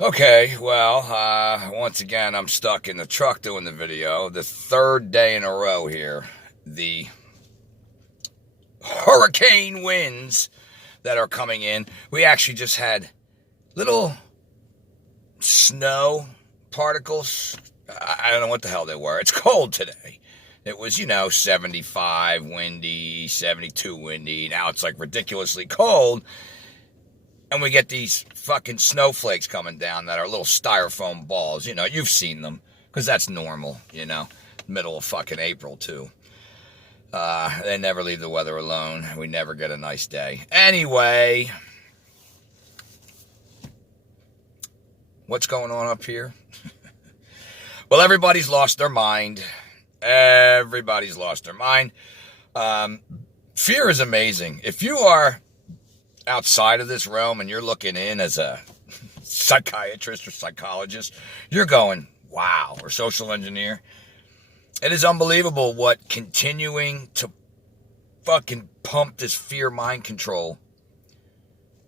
Okay, well, once again, I'm stuck in the truck doing the video. The third day in a row here. The hurricane winds that are coming in. We actually just had little snow particles. I don't know what the hell they were. It's cold today. It was, 75 windy, 72 windy. Now it's like ridiculously cold. And we get these fucking snowflakes coming down that are little styrofoam balls. You've seen them because that's normal, middle of fucking April, too. They never leave the weather alone. We never get a nice day. Anyway, what's going on up here? Well, everybody's lost their mind. Everybody's lost their mind. Fear is amazing. If you are outside of this realm and you're looking in as a psychiatrist or psychologist, you're going, wow, or social engineer. It is unbelievable what continuing to fucking pump this fear mind control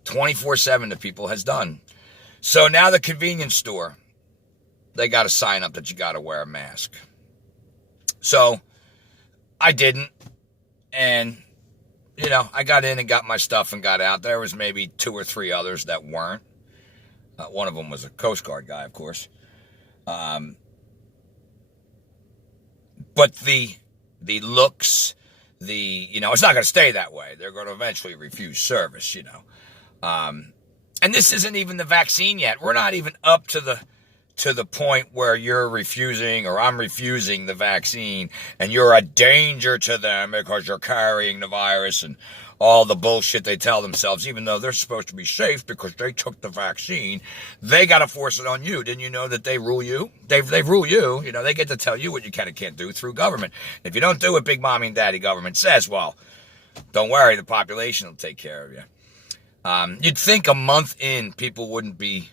24/7 to people has done. So now the convenience store, they got a sign up that you got to wear a mask. So I didn't. And I got in and got my stuff and got out. There was maybe 2 or 3 others that weren't. One of them was a Coast Guard guy, of course. But the looks, it's not going to stay that way. They're going to eventually refuse service, And this isn't even the vaccine yet. We're not even up to the point where you're refusing or I'm refusing the vaccine and you're a danger to them because you're carrying the virus and all the bullshit they tell themselves, even though they're supposed to be safe because they took the vaccine. They got to force it on you. Didn't you know that they rule you? They rule you. They get to tell you what you can and can't do through government. If you don't do what Big Mommy and Daddy government says, well, don't worry, the population will take care of you. You'd think a month in, people wouldn't be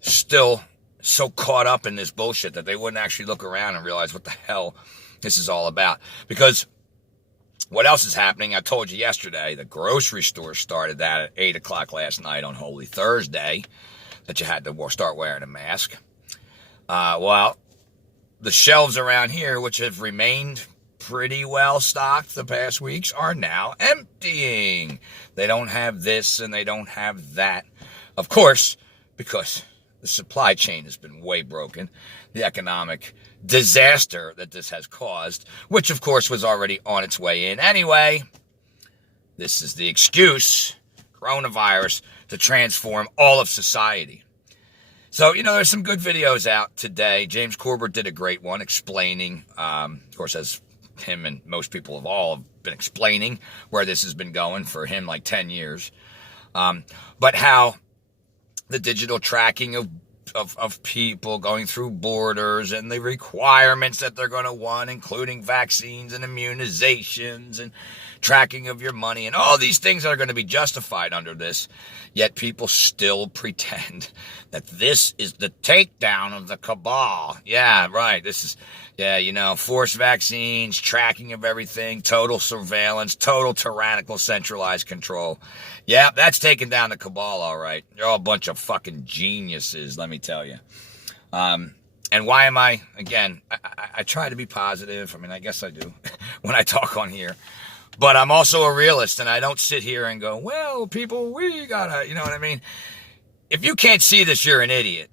still so caught up in this bullshit that they wouldn't actually look around and realize what the hell this is all about. Because what else is happening? I told you yesterday, the grocery store started that at 8 o'clock last night on Holy Thursday, that you had to start wearing a mask. Well, the shelves around here, which have remained pretty well stocked the past weeks, are now emptying. They don't have this and they don't have that. Of course, because the supply chain has been way broken. The economic disaster that this has caused, which of course was already on its way in anyway. This is the excuse, coronavirus, to transform all of society. So, there's some good videos out today. James Corbett did a great one explaining, of course, as him and most people have all been explaining where this has been going for him like 10 years. But how the digital tracking of people going through borders and the requirements that they're going to want, including vaccines and immunizations and tracking of your money and all these things that are going to be justified under this. Yet people still pretend that this is the takedown of the cabal. Yeah, right. This is, forced vaccines, tracking of everything, total surveillance, total tyrannical centralized control. Yeah, that's taking down the cabal, all right. They're all a bunch of fucking geniuses, let me tell you. And why am I, again, I try to be positive. I mean, I guess I do when I talk on here. But I'm also a realist, and I don't sit here and go, well, people, we gotta, you know what I mean? If you can't see this, you're an idiot,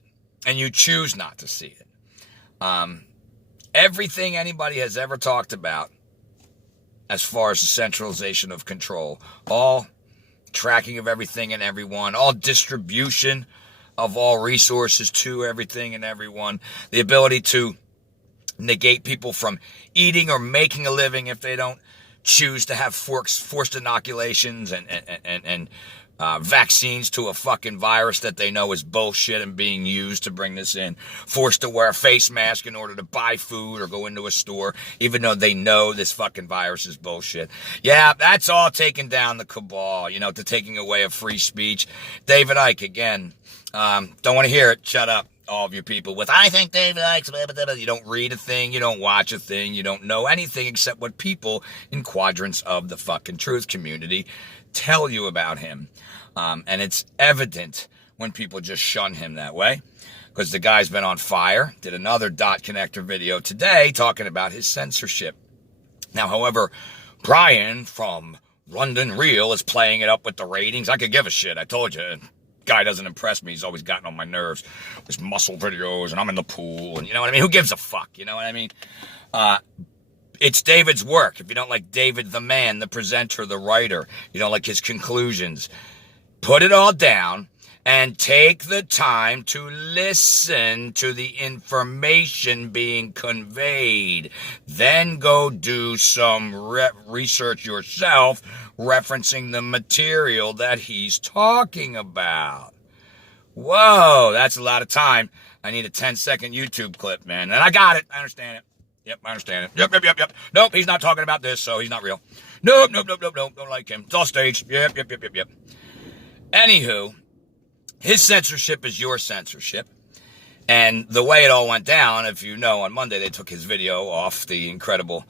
and you choose not to see it. Everything anybody has ever talked about as far as the centralization of control, all tracking of everything and everyone, all distribution of all resources to everything and everyone, the ability to negate people from eating or making a living if they don't choose to have forced inoculations and vaccines to a fucking virus that they know is bullshit and being used to bring this in, forced to wear a face mask in order to buy food or go into a store, even though they know this fucking virus is bullshit. Yeah, that's all taking down the cabal, to taking away of free speech. David Icke, again, don't want to hear it. Shut up. All of you people with, I think David Icke's, blah, blah, blah. You don't read a thing, you don't watch a thing, you don't know anything except what people in quadrants of the fucking truth community tell you about him. And it's evident when people just shun him that way, because the guy's been on fire. Did another dot connector video today talking about his censorship. Now, however, Brian from London Real is playing it up with the ratings. I could give a shit. I told you. Guy doesn't impress me. He's always gotten on my nerves. His muscle videos, and I'm in the pool, and you know what I mean? Who gives a fuck? You know what I mean? It's David's work. If you don't like David the man, the presenter, the writer, you don't like his conclusions, put it all down and take the time to listen to the information being conveyed. Then go do some research yourself, referencing the material that he's talking about. Whoa, that's a lot of time. I need a 10-second YouTube clip, man. And I got it. I understand it. Yep, I understand it. Yep. Nope, he's not talking about this, so he's not real. Nope. Don't like him. It's all staged. Yep. Anywho, his censorship is your censorship. And the way it all went down, if you know, on Monday they took his video off the incredible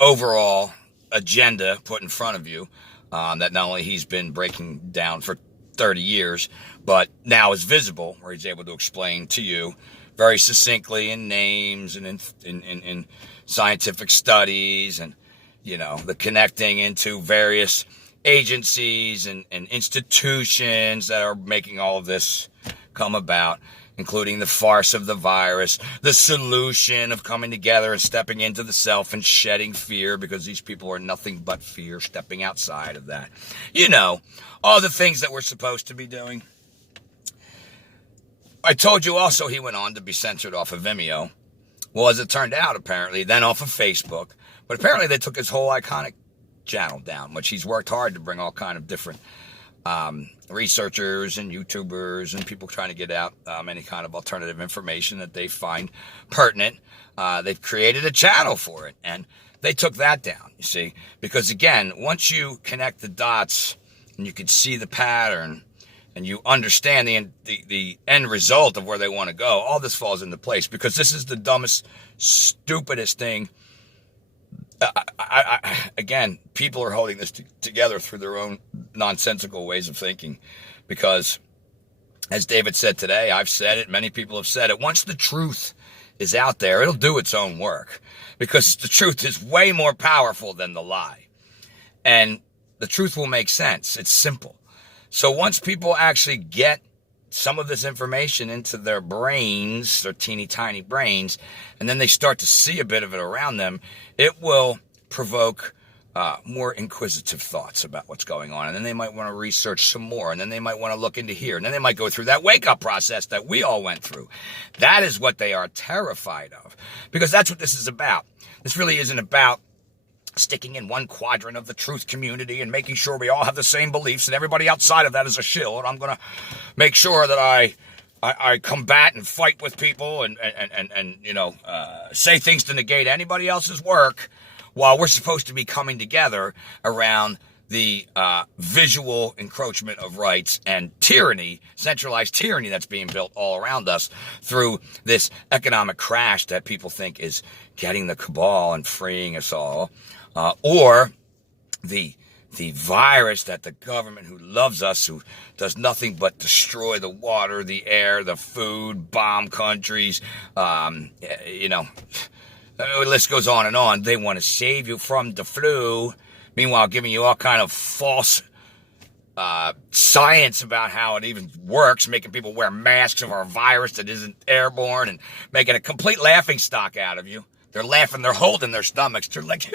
overall agenda put in front of you, that not only he's been breaking down for 30 years, but now is visible, where he's able to explain to you very succinctly in names and in scientific studies, and, you know, the connecting into various agencies and institutions that are making all of this come about, including the farce of the virus, the solution of coming together and stepping into the self and shedding fear, because these people are nothing but fear, stepping outside of that. You know, all the things that we're supposed to be doing. I told you also he went on to be censored off of Vimeo. Well, as it turned out, apparently, then off of Facebook. But apparently they took his whole Iconic channel down, which he's worked hard to bring all kind of different researchers and YouTubers and people trying to get out any kind of alternative information that they find pertinent. They've created a channel for it, and they took that down, you see. Because, again, once you connect the dots and you can see the pattern and you understand the end result of where they want to go, all this falls into place, because this is the dumbest, stupidest thing. Again, people are holding this together through their own nonsensical ways of thinking, because, as David said today, I've said it, many people have said it, once the truth is out there, it'll do its own work, because the truth is way more powerful than the lie, and the truth will make sense. It's simple. So once people actually get some of this information into their brains, their teeny tiny brains, and then they start to see a bit of it around them, it will provoke more inquisitive thoughts about what's going on. And then they might want to research some more, and then they might want to look into here, and then they might go through that wake-up process that we all went through. That is what they are terrified of, because that's what this is about. This really isn't about sticking in one quadrant of the truth community and making sure we all have the same beliefs and everybody outside of that is a shill. And I'm going to make sure that I combat and fight with people and you know, say things to negate anybody else's work, while we're supposed to be coming together around the visual encroachment of rights and tyranny, centralized tyranny that's being built all around us through this economic crash that people think is getting the cabal and freeing us all. Or the virus that the government, who loves us, who does nothing but destroy the water, the air, the food, bomb countries, you know, the list goes on and on. They want to save you from the flu, meanwhile giving you all kind of false science about how it even works, making people wear masks of our virus that isn't airborne, and making a complete laughing stock out of you. They're laughing, they're holding their stomachs. They're like, and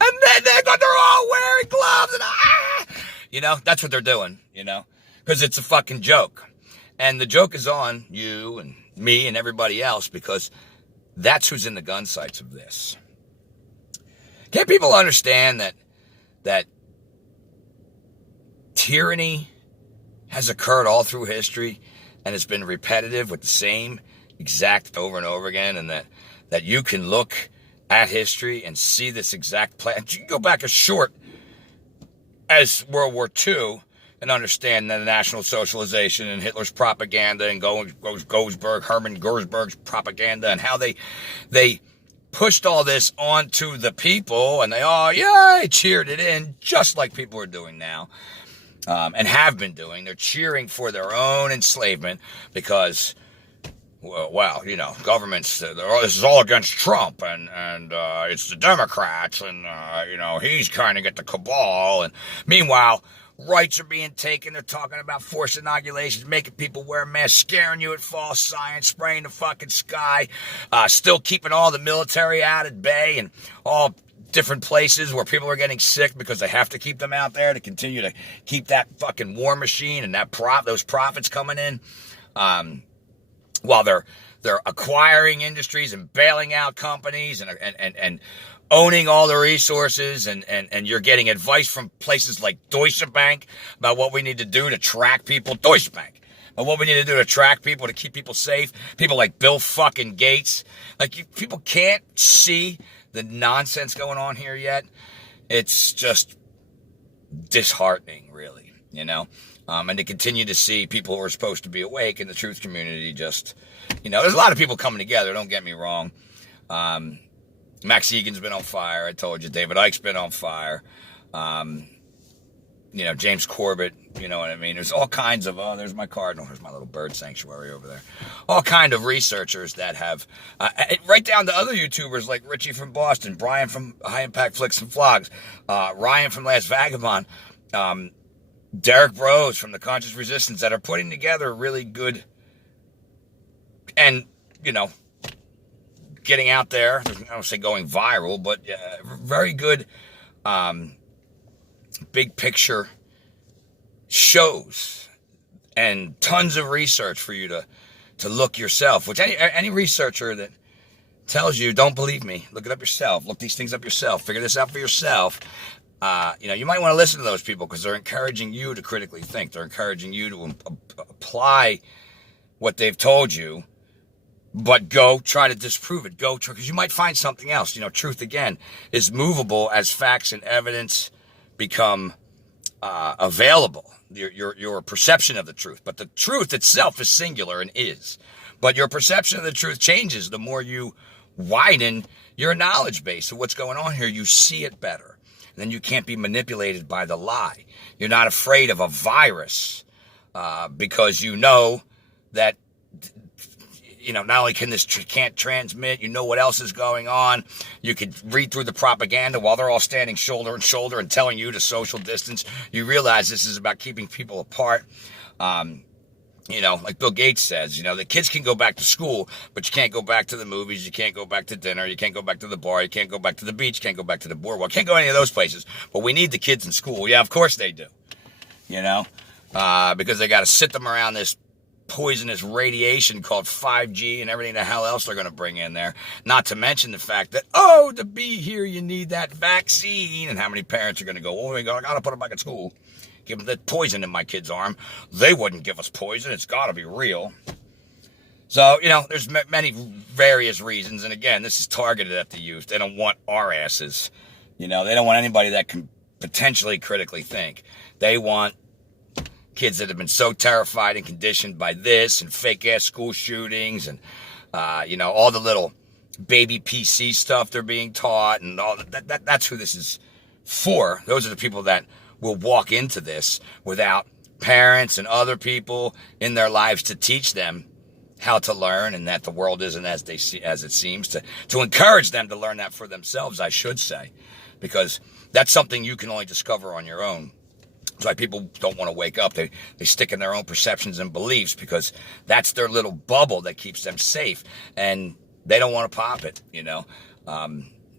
then they're all wearing gloves. And, you know, that's what they're doing, you know, because it's a fucking joke. And the joke is on you and me and everybody else, because that's who's in the gun sights of this. Can't people understand that tyranny has occurred all through history, and it's been repetitive with the same exact over and over again, and that you can look at history and see this exact plan? You can go back as short as World War II and understand the National Socialization and Hitler's propaganda and Herman Gersberg's propaganda, and how they pushed all this onto the people, and they all, yeah, cheered it in, just like people are doing now, and have been doing. They're cheering for their own enslavement because, well, you know, governments, this is all against Trump, and it's the Democrats, and, you know, he's trying to get the cabal, and meanwhile, rights are being taken. They're talking about forced inoculations, making people wear masks, scaring you at false science, spraying the fucking sky, still keeping all the military out at bay and all different places where people are getting sick because they have to keep them out there to continue to keep that fucking war machine and that those profits coming in, while they're acquiring industries and bailing out companies and owning all the resources, and you're getting advice from places like Deutsche Bank about what we need to do to track people. Deutsche Bank. About what we need to do to track people, to keep people safe. People like Bill fucking Gates. Like, people can't see the nonsense going on here yet. It's just disheartening, really, you know? And to continue to see people who are supposed to be awake in the truth community just, you know, there's a lot of people coming together, don't get me wrong. Max Igan's been on fire. I told you. David Icke's been on fire. You know, James Corbett, you know what I mean? There's all kinds of, oh, there's my cardinal. There's my little bird sanctuary over there. All kind of researchers that have, right down to other YouTubers like Richie from Boston, Brian from High Impact Flicks and Vlogs, Ryan from Last Vagabond, Derek Bros from the Conscious Resistance, that are putting together really good and, you know, getting out there, I don't say going viral, but very good big picture shows and tons of research for you to look yourself, which any researcher that tells you, don't believe me, look it up yourself, look these things up yourself, figure this out for yourself, you know, you might want to listen to those people because they're encouraging you to critically think. They're encouraging you to apply what they've told you. But go try to disprove it. Go try, because you might find something else. You know, truth, again, is movable as facts and evidence become available. Your perception of the truth. But the truth itself is singular and is. But your perception of the truth changes the more you widen your knowledge base of what's going on here. You see it better. And then you can't be manipulated by the lie. You're not afraid of a virus because you know that, you know, not only can this can't transmit, you know what else is going on. You could read through the propaganda while they're all standing shoulder to shoulder and telling you to social distance. You realize this is about keeping people apart. You know, like Bill Gates says, you know, the kids can go back to school, but you can't go back to the movies. You can't go back to dinner. You can't go back to the bar. You can't go back to the beach. You can't go back to the boardwalk. Can't go any of those places. But we need the kids in school. Yeah, of course they do. You know, because they got to sit them around this poisonous radiation called 5G and everything the hell else they're going to bring in there. Not to mention the fact that, oh, to be here, you need that vaccine. And how many parents are going to go, oh, I got to put them back at school. Give them the poison in my kid's arm. They wouldn't give us poison. It's got to be real. So, you know, there's many various reasons. And again, this is targeted at the youth. They don't want our asses. You know, they don't want anybody that can potentially critically think. They want kids that have been so terrified and conditioned by this and fake-ass school shootings and, you know, all the little baby PC stuff they're being taught and all that. That's who this is for. Those are the people that will walk into this without parents and other people in their lives to teach them how to learn and that the world isn't as it seems, to encourage them to learn that for themselves, I should say, because that's something you can only discover on your own. That's why people don't want to wake up. They stick in their own perceptions and beliefs because that's their little bubble that keeps them safe. And they don't want to pop it, you know,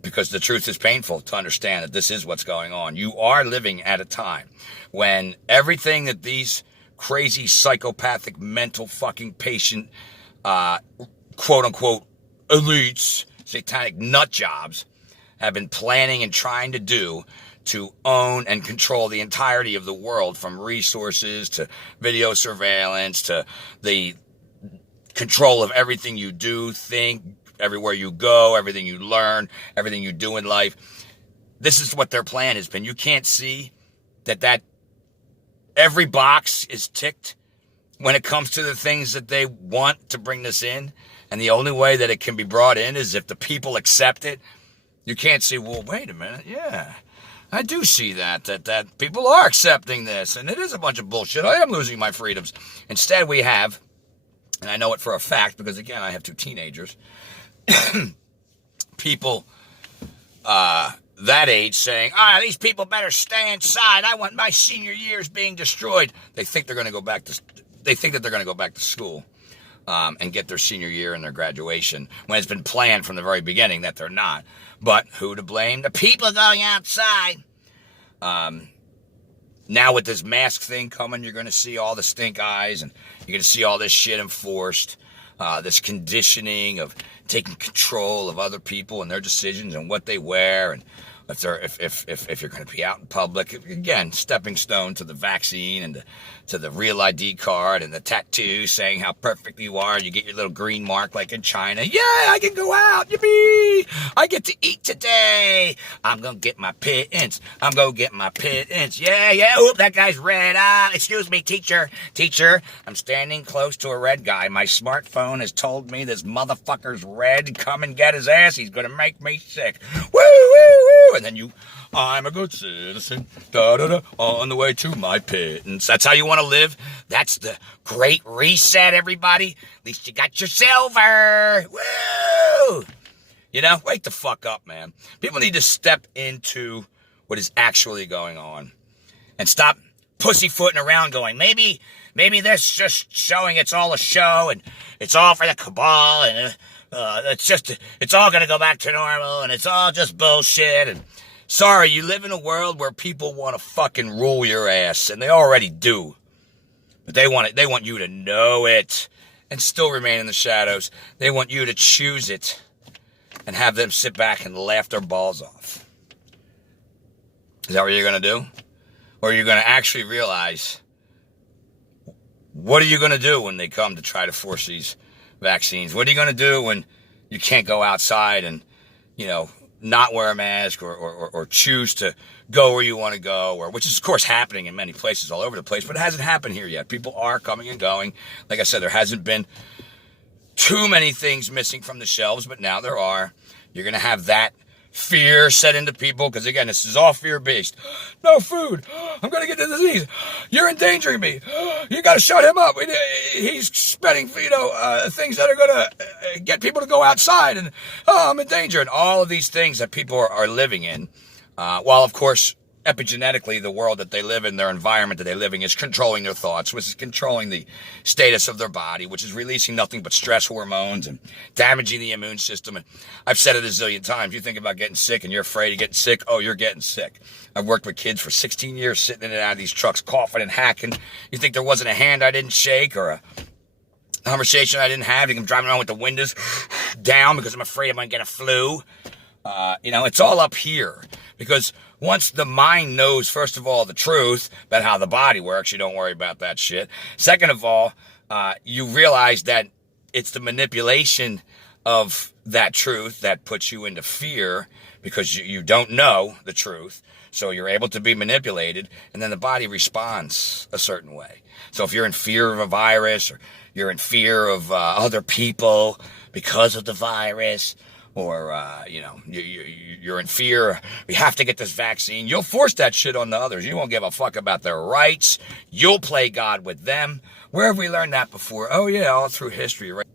because the truth is painful to understand that this is what's going on. You are living at a time when everything that these crazy psychopathic mental fucking patient, quote unquote, elites, satanic nut jobs have been planning and trying to do to own and control the entirety of the world, from resources to video surveillance to the control of everything you do, think, everywhere you go, everything you learn, everything you do in life. This is what their plan has been. You can't see that every box is ticked when it comes to the things that they want to bring this in. And the only way that it can be brought in is if the people accept it. You can't say, well, wait a minute, yeah, I do see that people are accepting this, and it is a bunch of bullshit. I am losing my freedoms. Instead, we have, and I know it for a fact because, again, I have 2 teenagers, people that age saying, these people better stay inside. I want my senior years being destroyed. They think they're going to go back to, they think that they're going to go back to school and get their senior year and their graduation when it's been planned from the very beginning that they're not. But who to blame? The people going outside. Now with this mask thing coming, you're going to see all the stink eyes, and you're going to see all this shit enforced. This conditioning of taking control of other people and their decisions and what they wear, and if you're going to be out in public, again, stepping stone to the vaccine and to the real ID card and the tattoo saying how perfect you are. You get your little green mark like in China. Yeah, I can go out. Yippee! I get to eat today. I'm going to get my pittance. I'm going to get my pittance. Yeah. Oop, that guy's red. Excuse me, teacher. Teacher, I'm standing close to a red guy. My smartphone has told me this motherfucker's red. Come and get his ass. He's going to make me sick. Woo! And then I'm a good citizen, on the way to my pittance. That's how you want to live. That's the great reset, everybody. At least you got your silver. Woo! Wake the fuck up, man. People need to step into what is actually going on and stop pussyfooting around going, maybe this just showing it's all a show and it's all for the cabal and it's all going to go back to normal, and it's all just bullshit. And sorry, you live in a world where people want to fucking rule your ass, and they already do. But they want you to know it and still remain in the shadows. They want you to choose it and have them sit back and laugh their balls off. Is that what you're going to do? Or are you going to actually realize, what are you going to do when they come to try to force these vaccines? What are you going to do when you can't go outside and, not wear a mask or choose to go where you want to go, or which is, of course, happening in many places all over the place, but it hasn't happened here yet. People are coming and going. Like I said, there hasn't been too many things missing from the shelves, but now there are. You're going to have that fear set into people, because again, this is all fear-based. No food. I'm going to get the disease. You're endangering me. You got to shut him up. He's spreading, things that are going to get people to go outside, and I'm in danger. And all of these things that people are living in, while of course, epigenetically, the world that they live in, their environment that they're living is controlling their thoughts, which is controlling the status of their body, which is releasing nothing but stress hormones and damaging the immune system. And I've said it a zillion times. You think about getting sick and you're afraid of getting sick. Oh, you're getting sick. I've worked with kids for 16 years sitting in and out of these trucks, coughing and hacking. You think there wasn't a hand I didn't shake or a conversation I didn't have? I'm driving around with the windows down because I'm afraid I'm going to get a flu. It's all up here, because once the mind knows, first of all, the truth about how the body works, you don't worry about that shit. Second of all, you realize that it's the manipulation of that truth that puts you into fear, because you don't know the truth. So you're able to be manipulated, and then the body responds a certain way. So if you're in fear of a virus, or you're in fear of other people because of the virus, or, you're in fear, we have to get this vaccine, you'll force that shit on the others. You won't give a fuck about their rights. You'll play God with them. Where have we learned that before? Oh, yeah, all through history, right?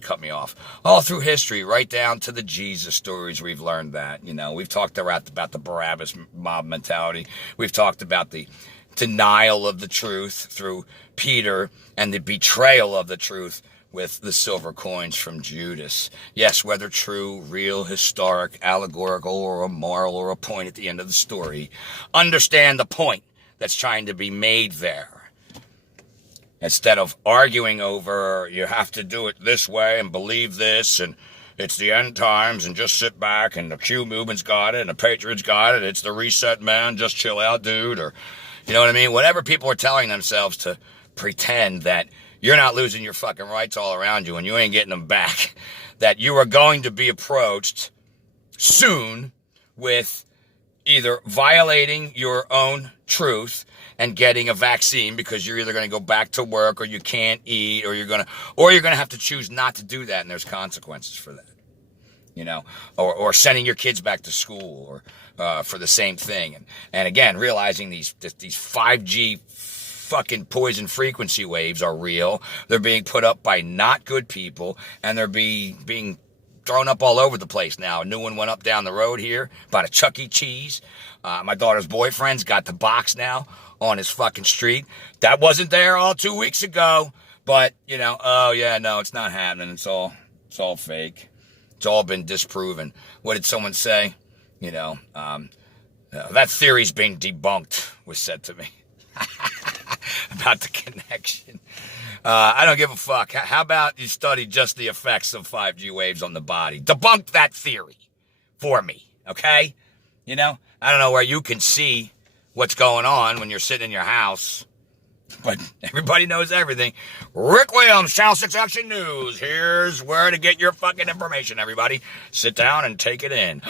Cut me off. All through history, right down to the Jesus stories, we've learned that. We've talked about the Barabbas mob mentality. We've talked about the denial of the truth through Peter and the betrayal of the truth with the silver coins from Judas. Yes, whether true, real, historic, allegorical, or a moral or a point at the end of the story, understand the point that's trying to be made there. Instead of arguing over, you have to do it this way and believe this, and it's the end times, and just sit back, and the Q movement's got it, and the Patriots got it, it's the reset man, just chill out, dude, or, you know what I mean? Whatever people are telling themselves to pretend that you're not losing your fucking rights all around you and you ain't getting them back, that you are going to be approached soon with either violating your own truth and getting a vaccine because you're either going to go back to work or you can't eat, or you're going to have to choose not to do that, and there's consequences for that. Or sending your kids back to school, or for the same thing. And again, realizing these 5G fucking poison frequency waves are real. They're being put up by not good people, and they're being thrown up all over the place now. A new one went up down the road here by a Chuck E. Cheese. My daughter's boyfriend's got the box now on his fucking street. That wasn't there all 2 weeks ago. But, oh yeah, no, it's not happening. It's all fake. It's all been disproven. What did someone say? That theory's been debunked, was said to me. About the connection. I don't give a fuck. How about you study just the effects of 5G waves on the body? Debunk that theory for me, okay? I don't know where you can see what's going on when you're sitting in your house, but everybody knows everything. Rick Williams, Channel 6 Action News. Here's where to get your fucking information, everybody. Sit down and take it in.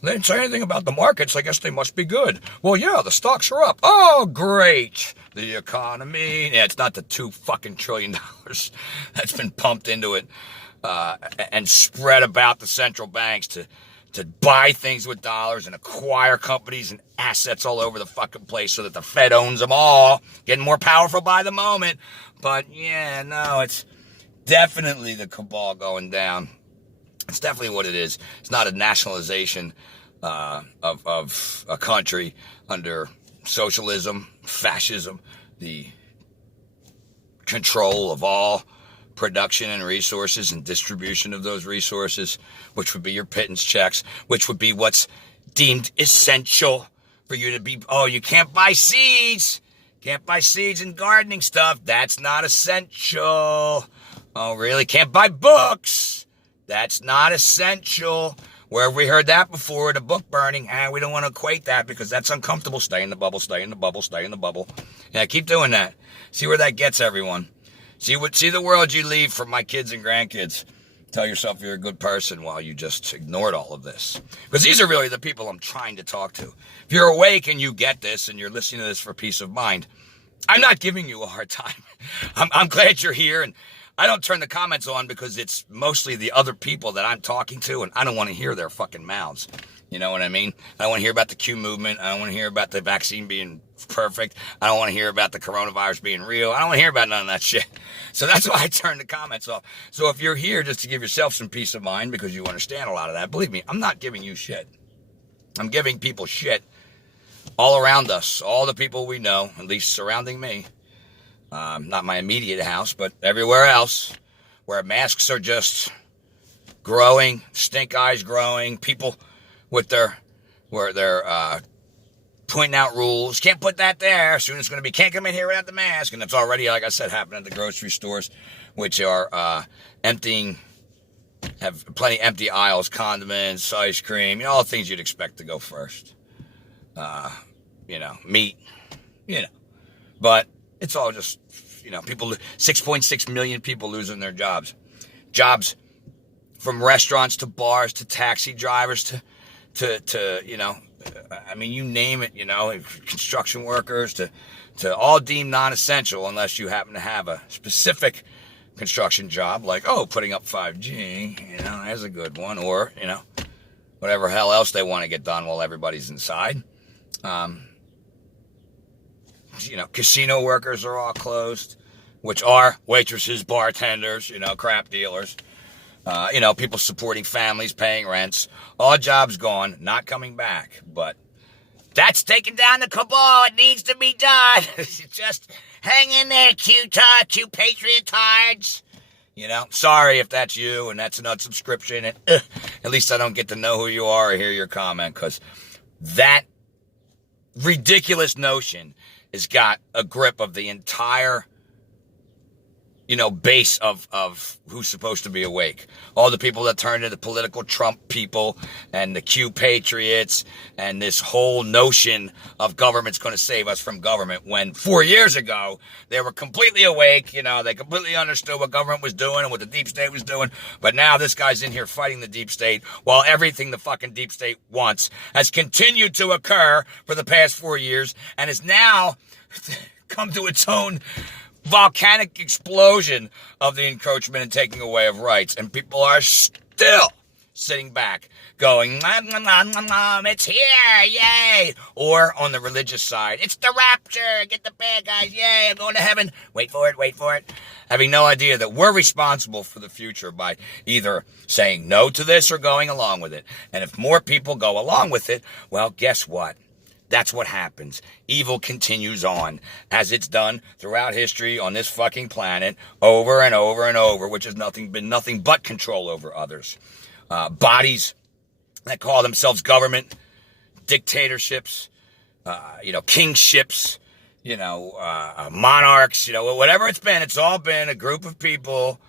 They didn't say anything about the markets. I guess they must be good. Well, yeah, the stocks are up. Oh, great. The economy. Yeah, it's not the $2 trillion that's been pumped into it and spread about the central banks to buy things with dollars and acquire companies and assets all over the fucking place so that the Fed owns them all, getting more powerful by the moment. But yeah, no, it's definitely the cabal going down. It's definitely what it is. It's not a nationalization of a country under socialism, fascism, the control of all production and resources and distribution of those resources, which would be your pittance checks, which would be what's deemed essential for you to be. Oh, you can't buy seeds. Can't buy seeds and gardening stuff. That's not essential. Oh, really? Can't buy books. That's not essential. Where have we heard that before? The book burning. We don't want to equate that because that's uncomfortable. Stay in the bubble, stay in the bubble, stay in the bubble. Yeah, keep doing that. See where that gets everyone. See the world you leave for my kids and grandkids. Tell yourself you're a good person while you just ignored all of this. Because these are really the people I'm trying to talk to. If you're awake and you get this and you're listening to this for peace of mind, I'm not giving you a hard time. I'm glad you're here, and I don't turn the comments on because it's mostly the other people that I'm talking to, and I don't want to hear their fucking mouths. You know what I mean? I don't want to hear about the Q movement. I don't want to hear about the vaccine being perfect. I don't want to hear about the coronavirus being real. I don't want to hear about none of that shit. So that's why I turn the comments off. So if you're here just to give yourself some peace of mind because you understand a lot of that, believe me, I'm not giving you shit. I'm giving people shit all around us, all the people we know, at least surrounding me. Not my immediate house, but everywhere else, where masks are just growing, stink eyes growing, people with their pointing out rules. Can't put that there. Soon it's going to be, can't come in here without the mask. And it's already, like I said, happening at the grocery stores, which are emptying, have plenty empty aisles, condiments, ice cream, all the things you'd expect to go first. Meat, But it's all just, people, 6.6 million people losing their jobs. Jobs from restaurants to bars to taxi drivers to you name it, construction workers to all deemed non-essential unless you happen to have a specific construction job like, putting up 5G, that's a good one. Or, whatever hell else they want to get done while everybody's inside. Casino workers are all closed, which are waitresses, bartenders, crap dealers. People supporting families, paying rents, all jobs gone, not coming back. But that's taking down the cabal. It needs to be done. Just hang in there, Q patriotards. Sorry if that's you and that's an unsubscription. And at least I don't get to know who you are or hear your comment, because that ridiculous notion has got a grip of the entire base of who's supposed to be awake. All the people that turned into political Trump people and the Q patriots and this whole notion of government's going to save us from government, when 4 years ago they were completely awake. They completely understood what government was doing and what the deep state was doing. But now this guy's in here fighting the deep state while everything the fucking deep state wants has continued to occur for the past 4 years and is now come to its own volcanic explosion of the encroachment and taking away of rights. And people are still sitting back going, it's here, yay. Or on the religious side, it's the rapture, get the bad guys, yay, I'm going to heaven. Wait for it. Having no idea that we're responsible for the future by either saying no to this or going along with it. And if more people go along with it, well, guess what? That's what happens. Evil continues on, as it's done throughout history on this fucking planet, over and over and over, which has been nothing but control over others. Bodies that call themselves government, dictatorships, kingships, monarchs, whatever it's all been a group of people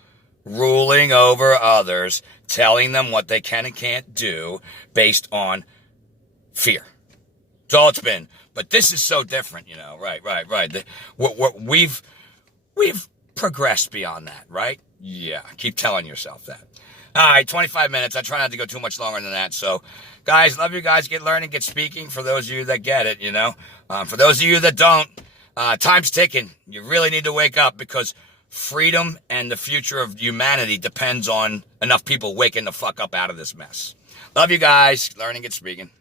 ruling over others, telling them what they can and can't do based on fear. That's all it's been. But this is so different, right. We've progressed beyond that, right? Yeah, keep telling yourself that. All right, 25 minutes. I try not to go too much longer than that. So, guys, love you guys. Get learning, get speaking. For those of you that get it, For those of you that don't, time's ticking. You really need to wake up because freedom and the future of humanity depends on enough people waking the fuck up out of this mess. Love you guys. Learning, get speaking.